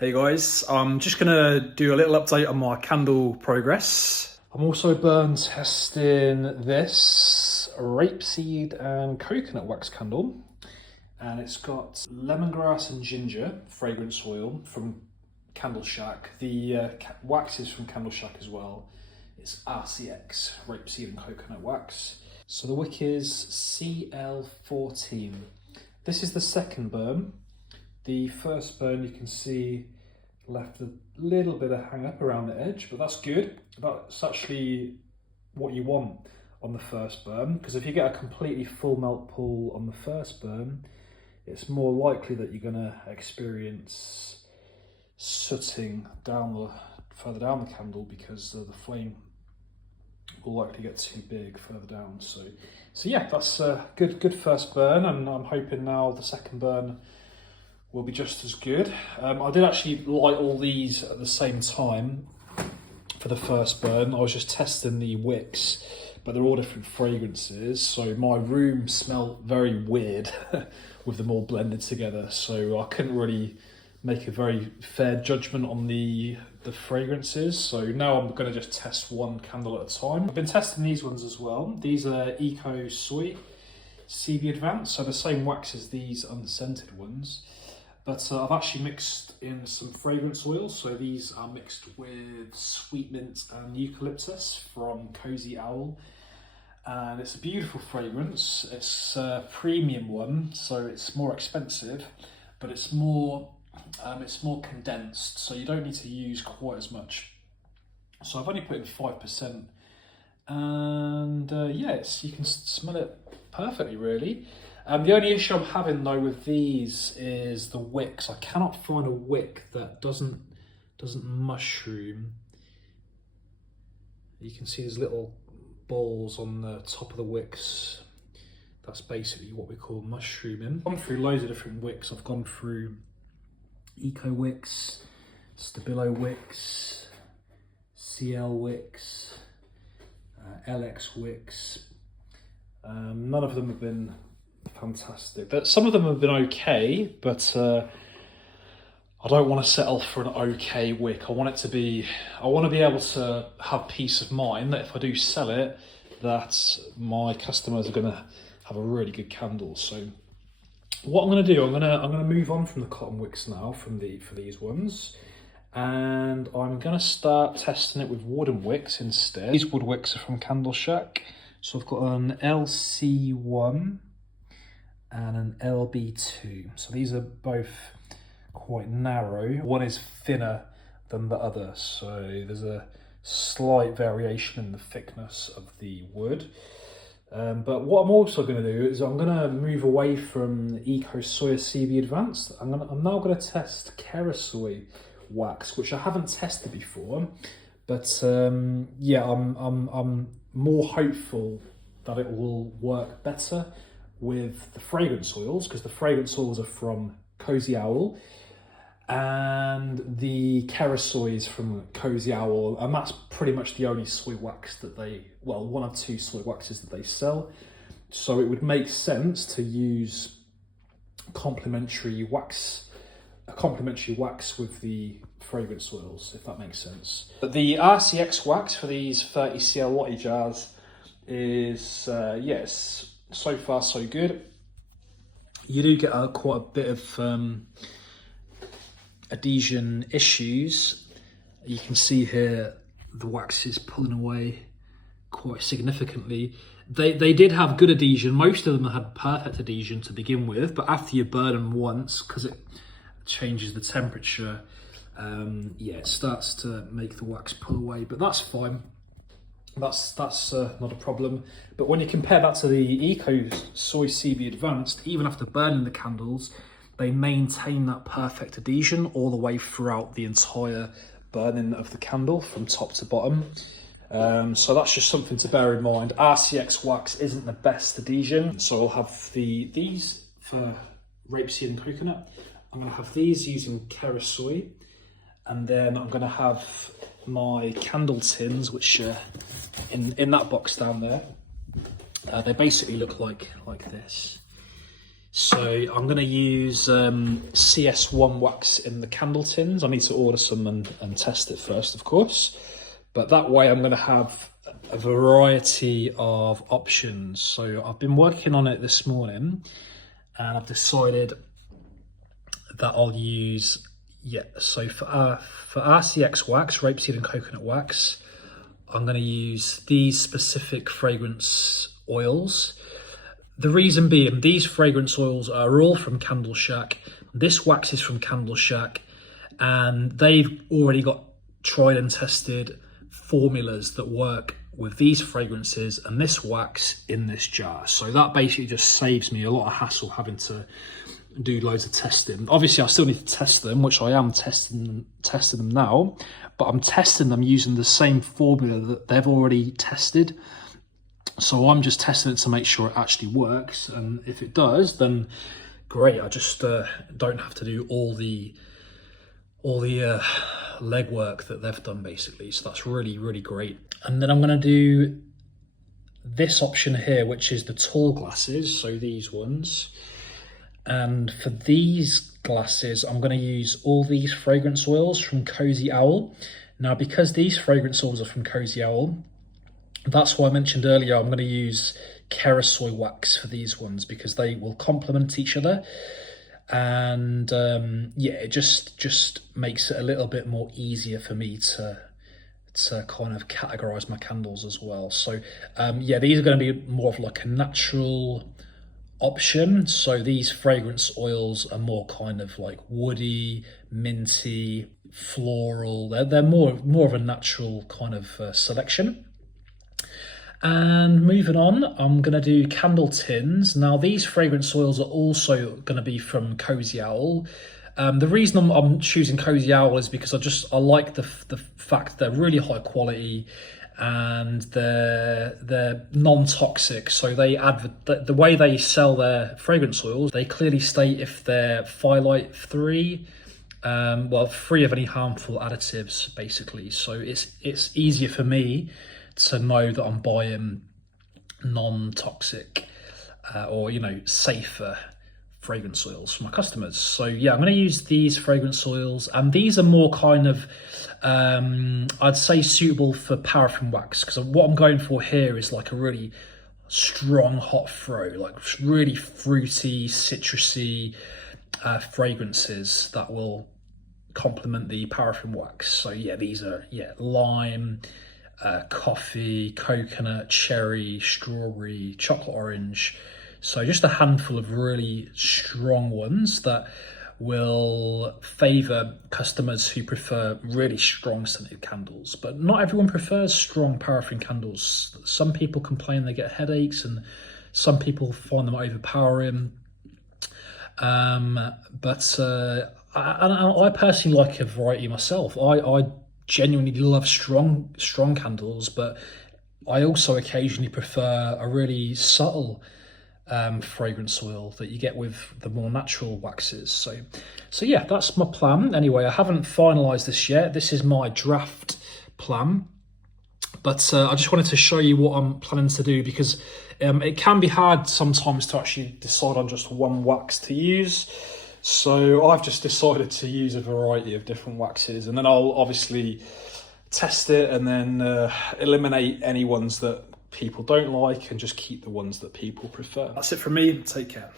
Hey guys, I'm just gonna do a little update on my candle progress. I'm also burn testing this rapeseed and coconut wax candle, and it's got lemongrass and ginger fragrance oil from Candle Shack. The wax is from Candle Shack as well. It's RCX, rapeseed and coconut wax. So the wick is CL14. This is the second burn. The first burn, you can see, left a little bit of hang up around the edge, but that's good. That's actually what you want on the first burn, because if you get a completely full melt pool on the first burn, it's more likely that you're going to experience sooting further down the candle, because the flame will likely get too big further down. So yeah, that's a good first burn, and I'm hoping now the second burn will be just as good. I did actually light all these at the same time for the first burn. I was just testing the wicks, but they're all different fragrances. So my room smelled very weird with them all blended together. So I couldn't really make a very fair judgment on the fragrances. So now I'm gonna just test one candle at a time. I've been testing these ones as well. These are Eco Soy CB Advanced, so the same wax as these unscented ones. But I've actually mixed in some fragrance oils. So these are mixed with sweet mint and eucalyptus from Cozy Owl. And it's a beautiful fragrance. It's a premium one, so it's more expensive, but it's more condensed, so you don't need to use quite as much. So I've only put in 5%. And yes, you can smell it perfectly, really. The only issue I'm having though with these is the wicks. I cannot find a wick that doesn't mushroom. You can see there's little balls on the top of the wicks. That's basically what we call mushrooming. I've gone through loads of different wicks. I've gone through Eco Wicks, Stabilo Wicks, CL Wicks, LX Wicks. None of them have been fantastic. Some of them have been okay, but I don't want to settle for an okay wick. I want to be able to have peace of mind that if I do sell it, that my customers are going to have a really good candle. So what I'm going to do, I'm going to move on from the cotton wicks now for these ones, and I'm going to start testing it with wooden wicks instead. These wood wicks are from Candle Shack. So I've got an LC1 and an LB2. So these are both quite narrow. One is thinner than the other, so there's a slight variation in the thickness of the wood. But what I'm also going to do is I'm going to move away from Eco Soy CB Advanced. I'm now going to test Kerasoy wax, which I haven't tested before. But yeah, I'm more hopeful that it will work better with the fragrance oils, because the fragrance oils are from Cozy Owl and the Kerasoy is from Cozy Owl, and that's pretty much the only soy wax that one of two soy waxes that they sell. So it would make sense to use a complementary wax with the fragrance oils, if that makes sense. But the RCX wax for these 30 cl Lottie jars is, yes, so far so good. You do get quite a bit of adhesion issues. You can see here the wax is pulling away quite significantly. They did have good adhesion. Most of them had perfect adhesion to begin with, but after you burn them once, because it changes the temperature, yeah, it starts to make the wax pull away, but that's fine. That's not a problem. But when you compare that to the Eco Soy CB Advanced, even after burning the candles, they maintain that perfect adhesion all the way throughout the entire burning of the candle from top to bottom. So that's just something to bear in mind. RCX wax isn't the best adhesion, so I'll have these for rapeseed and coconut. I'm going to have these using Kerasoy, and then I'm going to have my candle tins, which are in that box down there. They basically look like this. So I'm going to use CS1 wax in the candle tins. I need to order some and test it first, of course. But that way I'm going to have a variety of options. So I've been working on it this morning and I've decided that I'll use, so for RCX wax, rapeseed and coconut wax, I'm going to use these specific fragrance oils. The reason being, these fragrance oils are all from Candle Shack. This wax is from Candle Shack, and they've already got tried and tested formulas that work with these fragrances and this wax in this jar. So that basically just saves me a lot of hassle having to do loads of testing. Obviously, I still need to test them, which I am testing them now, but I'm testing them using the same formula that they've already tested. So I'm just testing it to make sure it actually works, and if it does, then great. I just don't have to do all the legwork that they've done, basically. So that's really, really great. And then I'm going to do this option here, which is the tall glasses, so these ones. And for these glasses, I'm going to use all these fragrance oils from Cozy Owl. Now, because these fragrance oils are from Cozy Owl, that's why I mentioned earlier I'm going to use Kerosoi wax for these ones, because they will complement each other. And it just makes it a little bit more easier for me to kind of categorize my candles as well. So these are going to be more of like a natural option. So these fragrance oils are more kind of like woody, minty, floral. They're more of a natural kind of selection. And moving on, I'm going to do candle tins. Now, these fragrance oils are also going to be from Cozy Owl. The reason I'm choosing Cozy Owl is because I like the fact they're really high quality and they're non-toxic. So they the way they sell their fragrance oils, they clearly state if they're phthalate free, free of any harmful additives, basically. So it's easier for me to know that I'm buying non-toxic or safer fragrance oils for my customers. So I'm going to use these fragrance oils, and these are more kind of I'd say suitable for paraffin wax, because what I'm going for here is like a really strong hot throw, like really fruity, citrusy fragrances that will complement the paraffin wax. So these are lime, coffee, coconut, cherry, strawberry, chocolate orange. So just a handful of really strong ones that will favour customers who prefer really strong scented candles. But not everyone prefers strong paraffin candles. Some people complain they get headaches, and some people find them overpowering. But I personally like a variety myself. I genuinely love strong candles, but I also occasionally prefer a really subtle fragrance oil that you get with the more natural waxes. So that's my plan. Anyway, I haven't finalized this yet. This is my draft plan, but I just wanted to show you what I'm planning to do, because it can be hard sometimes to actually decide on just one wax to use. So I've just decided to use a variety of different waxes, and then I'll obviously test it and then eliminate any ones that people don't like and just keep the ones that people prefer. That's it from me. Take care.